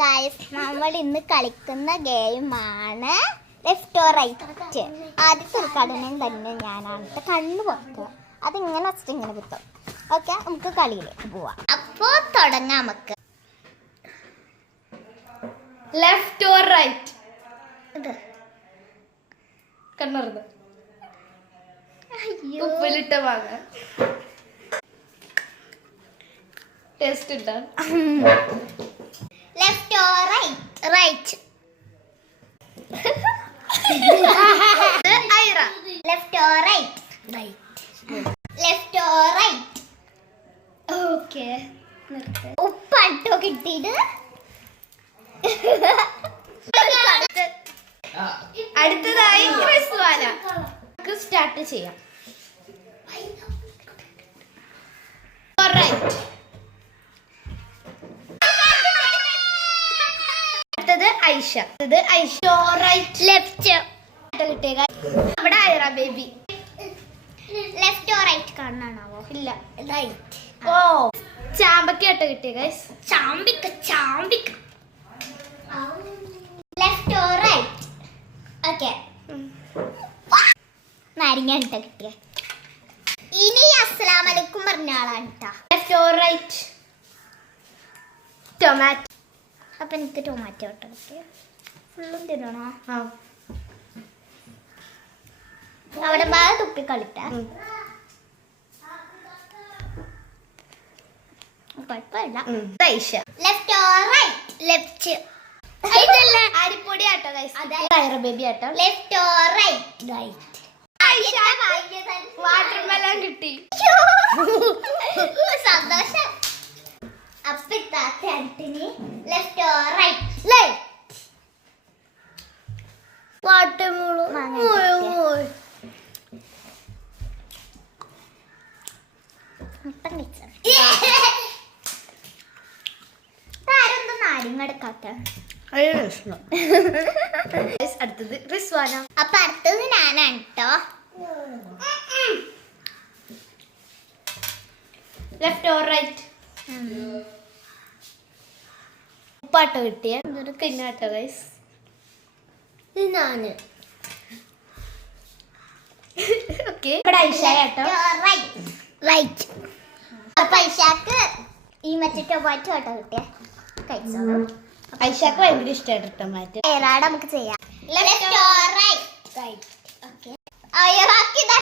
Guys നമ്മൾ ഇന്ന് കളിക്കുന്ന ഗെയിമാണ് ലെഫ്റ്റ് ഓർ റൈറ്റ്. ആദ്യത്തെ ഉദ്ഘാടനം തന്നെ ഞാനാണ്. കണ്ണു പൊക്കുക, അതിങ്ങനെ വെച്ചിട്ട് ഇങ്ങനെ കുത്തും. ഓക്കെ, നമുക്ക് കളിയിലേക്ക് പോവാം. അപ്പോൾ തുടങ്ങാം. നമുക്ക് ലെഫ്റ്റ് ഓർ റൈറ്റ്? കണ്ണുറന്ന് ഉപ്പിലിട്ട മാങ്ങ ടേസ്റ്റ് ഉണ്ടോ? Left or right? Right. Aira. Left or right? Right. Left or right? Okay. ഉപ്പാട്ടോ കിട്ടിയത്. അടുത്തതായി റിസ്വാന. നമുക്ക് സ്റ്റാർട്ട് ചെയ്യാം. റൈറ്റ്. അടുത്തത് ഐഷ. ഇത് ഐഷ. റൈറ്റ്. ലെഫ്റ്റ്. കിട്ടിയ നമ്മുടെ Aira baby. Left or right കാണാനാവോ? ഇല്ല, റൈറ്റ്. ഓ ചാമ്പക്ക ആട്ടോ കിട്ടിയ ഗൈസ്. ചാമ്പിക്ക ചാമ്പിക്ക. Left or right? ഓക്കെ, നാരങ്ങ കേട്ടോ കിട്ടിയ. ഇനി അസ്സലാമലൈക്കും പറഞ്ഞ ആളാണ് കേട്ടോ. ലെഫ്റ്റ് ഓർ റൈറ്റ്? ടൊമാറ്റോ. അപ്പൊ എനിക്ക് ടൊമാറ്റോ കേട്ടോ കിട്ടിയ. ഫുള്ളും തിന്നണോ? അവിടെ ഭാഗം തുപ്പി കളിട്ട കുഴപ്പമില്ല. Aisha. Left or right? Left. അരിപ്പൊടി ആട്ടോ ഗൈസ്. ഐറ ബേബി ആട്ടോ. Left or right? Right. Watermelon കിട്ടി. സന്തോഷം. അപ്പൊ ഇത്താത്ത അടുത്തിന് ലെഫ്റ്റ് ഓർ റൈറ്റ്? ലെഫ്റ്റ്. താരെന്താ നാരങ്ങ എടുക്കാത്ത? അടുത്തത് റിസ്വാന. അപ്പൊ അടുത്തത് ഞാനാണ് കേട്ടോ. ലെഫ്റ്റ് ഓർ റൈറ്റ്? ഉപ്പാട്ടോ കിട്ടിയ. പിന്നാട്ടോ ഗൈസ്. ഞാന്. ഓക്കെ, ഇവിടെ ഐഷ ആട്ടോ. റൈറ്റ്. അപ്പൊ ഐഷക്ക് ഈ മറ്റേ ടൊമാറ്റോ ആട്ടോ കിട്ടിയ. കഴിച്ചോളൂ. ഐഷക്ക് ഭയങ്കര ഇഷ്ടമായിട്ട് ടൊമാറ്റോ. നമുക്ക് ചെയ്യാം. Left or right? റൈറ്റ്.